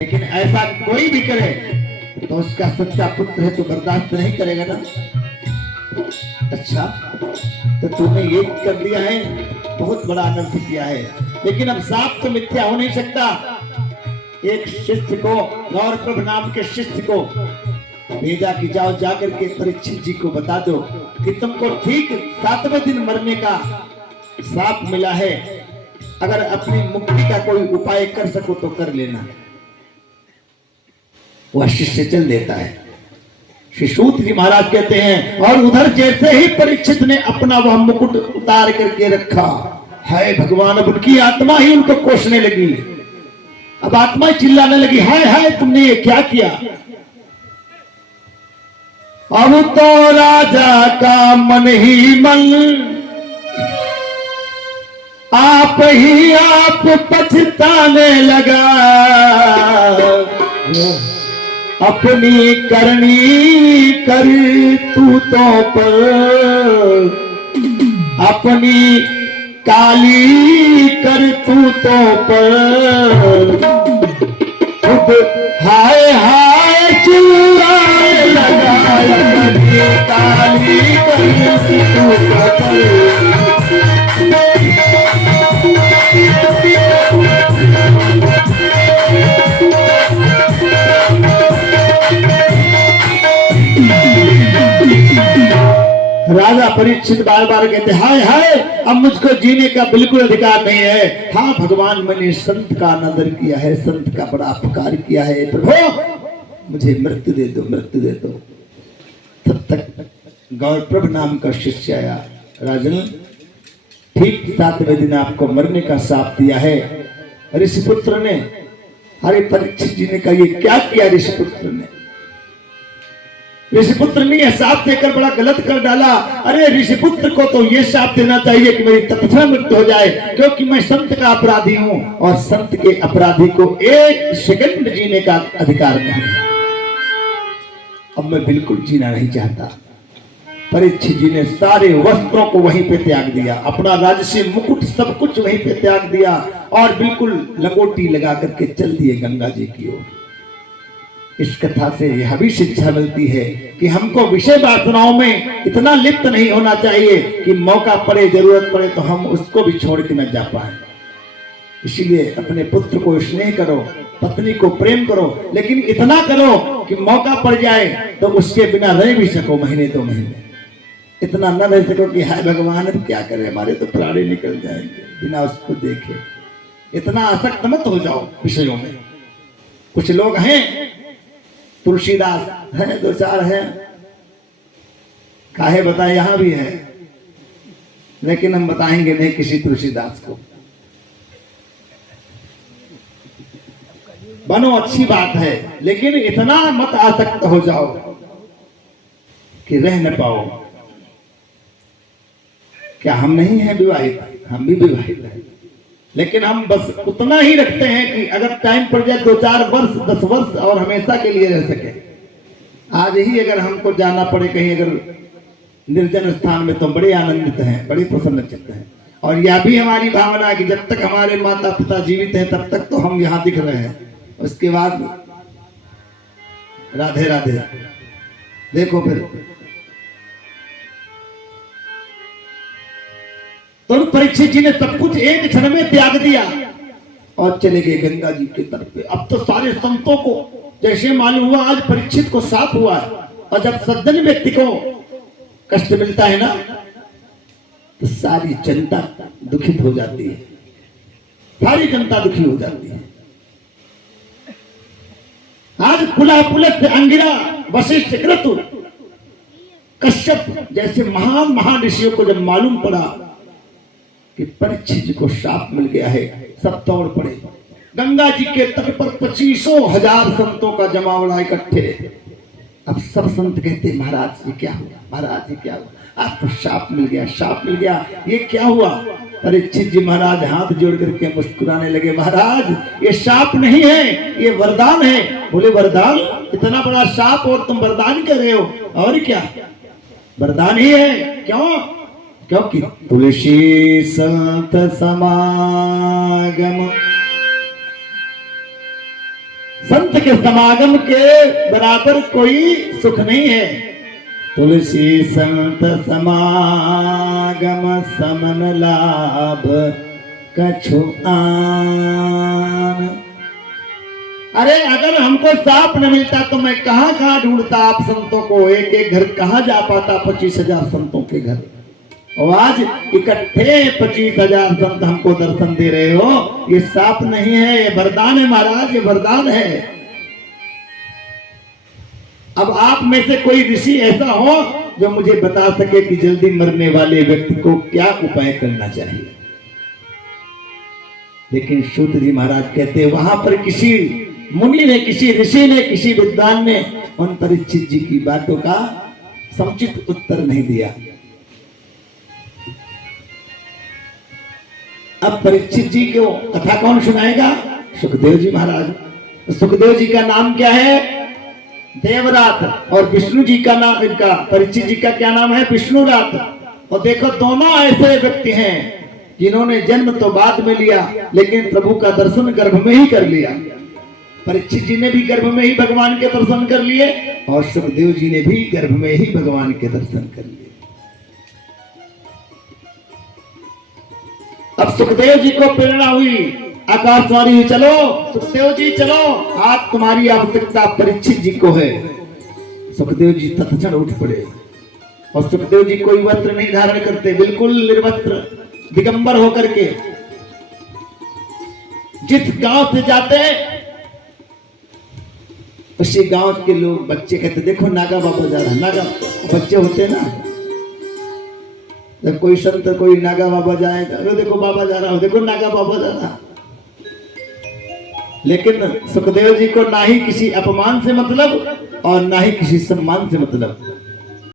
लेकिन ऐसा कोई भी करे तो उसका सच्चा पुत्र है तो बर्दाश्त नहीं करेगा ना। अच्छा, तो तूने ये कर दिया है, बहुत बड़ा अनर्थ किया है, लेकिन अब साफ तो मिथ्या हो नहीं सकता। एक शिष्य को, गौरप्रभ नाम के शिष्य को भेजा कि जाओ जाकर के परीक्षित जी को बता दो कि तुमको ठीक 7वें दिन मरने का श्राप मिला है, अगर अपनी मुक्ति का कोई उपाय कर सको तो कर लेना। वह शिष्य चल देता है। श्री सूत जी महाराज कहते हैं, और उधर जैसे ही परीक्षित ने अपना वह मुकुट उतार करके रखा, हाय भगवान, अब उनकी आत्मा ही उनको कोसने लगी। अब आत्मा चिल्लाने लगी, हाय हाय तुमने ये क्या किया। अब तो राजा का मन ही मन आप ही आप पछताने लगा, अपनी करनी कर तूतों पर, अपनी काली कर तूतों पर खुद हाय हाय चिल्लाने लगा, अपनी काली कर तूतों पर। राजा परीक्षित बार बार कहते, हाय हाय अब मुझको जीने का बिल्कुल अधिकार नहीं है। हाँ भगवान, मैंने संत का अनादर किया है, संत का बड़ा अपकार किया है, प्रभु मुझे मृत्यु दे दो, मृत्यु दे दो। तब तक गौरप्रभ नाम का शिष्य आया, राजन ठीक 7वें दिन आपको मरने का श्राप दिया है ऋषिपुत्र ने। अरे परीक्षित जी ने कहा, ये क्या किया ऋषिपुत्र ने? ऋषिपुत्र ने यह शाप देकर बड़ा गलत कर डाला। अरे ऋषिपुत्र को तो यह शाप देना चाहिए कि मेरी तत्क्षण मृत्यु हो जाए, क्योंकि मैं संत का अपराधी हूं और संत के अपराधी को 1 सेकंड जीने का अधिकार नहीं। अब मैं बिल्कुल जीना नहीं चाहता। परीक्षित जी ने सारे वस्त्रों को वहीं पे त्याग दिया, अपना राजसी मुकुट सब कुछ वहीं पे त्याग दिया और बिल्कुल लंगोटी लगा करके चल दिए गंगा जी की ओर। इस कथा से यह भी शिक्षा मिलती है कि हमको विषय वासनाओं में इतना लिप्त नहीं होना चाहिए कि मौका पड़े, जरूरत पड़े तो हम उसको भी छोड़ के न जा पाए। इसीलिए अपने पुत्र को स्नेह करो, पत्नी को प्रेम करो, लेकिन इतना करो कि मौका पड़ जाए तो उसके बिना रह भी सको महीने 2 महीने। इतना न रह सको कि हाय भगवान अब क्या करें, हमारे तो प्राण निकल जाएंगे बिना उसको देखे। इतना आसक्त मत हो जाओ विषयों में। कुछ लोग हैं, तुलसीदास हैं, 2-4 हैं, काहे बताए, यहां भी है, लेकिन हम बताएंगे नहीं किसी तुलसीदास को। बनो अच्छी बात है, लेकिन इतना मत आसक्त हो जाओ कि रह न पाओ। क्या हम नहीं हैं विवाहित? हम भी विवाहित हैं, लेकिन हम बस उतना ही रखते हैं कि अगर टाइम पड़ जाए 2-4 वर्ष 10 वर्ष और हमेशा के लिए रह सके। आज ही अगर हमको जाना पड़े कहीं अगर निर्जन स्थान में तो बड़े आनंदित हैं, बड़े प्रसन्नचित्त हैं। और यह भी हमारी भावना है कि जब तक हमारे माता पिता जीवित हैं तब तक तो हम यहाँ दिख रहे हैं, उसके बाद राधे राधे। देखो फिर तो परीक्षित जी ने सब कुछ 1 क्षण में त्याग दिया और चले गए गंगा जी के तट पे। अब तो सारे संतों को जैसे मालूम हुआ आज परीक्षित को साफ हुआ है, और जब सज्जन व्यक्ति को कष्ट मिलता है ना तो सारी जनता दुखित हो जाती है, सारी जनता दुखी हो जाती है। आज पुला पुलत अंगिरा वशिष्ठ क्रतु कश्यप जैसे महान महान ऋषियों को जब मालूम पड़ा कि परीक्षित जी को शाप मिल गया है, सब दौड़ पड़े। गंगा जी के तट पर 25,000 संतों का जमावड़ा इकट्ठे। अब सब संत कहते, महाराज ये क्या हुआ, महाराज ये क्या हुआ, आपको शाप मिल गया, शाप मिल गया, ये क्या हुआ। परीक्षित जी महाराज हाथ जोड़ करके मुस्कुराने लगे, महाराज ये शाप नहीं है, ये वरदान है। बोले वरदान? इतना बड़ा शाप और तुम वरदान कह रहे हो? और क्या वरदान ही है। क्यों? क्योंकि तुलसी संत समागम संत के समागम के बराबर कोई सुख नहीं है। तुलसी संत समागम समन लाभ कछु आन। अरे अगर हमको सांप न मिलता तो मैं कहां कहां ढूंढता आप संतों को, एक एक घर कहां जा पाता 25,000 संतों के घर। और आज इकट्ठे 25,000 संत हमको दर्शन दे रहे हो, ये सांप नहीं है, ये वरदान है महाराज, ये वरदान है। अब आप में से कोई ऋषि ऐसा हो जो मुझे बता सके कि जल्दी मरने वाले व्यक्ति को क्या उपाय करना चाहिए। लेकिन सूत जी महाराज कहते वहां पर किसी मुनि ने, किसी ऋषि ने, किसी विद्वान ने उन परीक्षित जी की बातों का समुचित उत्तर नहीं दिया। अब परीक्षित जी को कथा कौन सुनाएगा? सुखदेव जी महाराज। तो सुखदेव जी का नाम क्या है? देवरात। और विष्णु जी का नाम, इनका परीक्षित जी का क्या नाम है? विष्णुरात। और देखो दोनों ऐसे व्यक्ति हैं जिन्होंने जन्म तो बाद में लिया लेकिन प्रभु का दर्शन गर्भ में ही कर लिया। परीक्षित जी ने भी गर्भ में ही भगवान के दर्शन कर लिए और सुखदेव जी ने भी गर्भ में ही भगवान के दर्शन कर लिए। अब सुखदेव जी को प्रेरणा हुई, आकाशवाणी चलो सुखदेव जी चलो, आज तुम्हारी आवश्यकता परीक्षित जी को है। सुखदेव जी तत्क्षण उठ पड़े और सुखदेव जी कोई वस्त्र नहीं धारण करते, बिल्कुल निर्वस्त्र दिगंबर होकर के जिस गांव से जाते उसी गांव के लोग बच्चे कहते देखो नागा बाबा जा रहा है। नागा बच्चे होते ना, जब कोई संत कोई नागा बाबा जाएगा, देखो बाबा जा रहा हो, देखो नागा बाबा जा रहा। लेकिन सुखदेव जी को ना ही किसी अपमान से मतलब और ना ही किसी सम्मान से मतलब।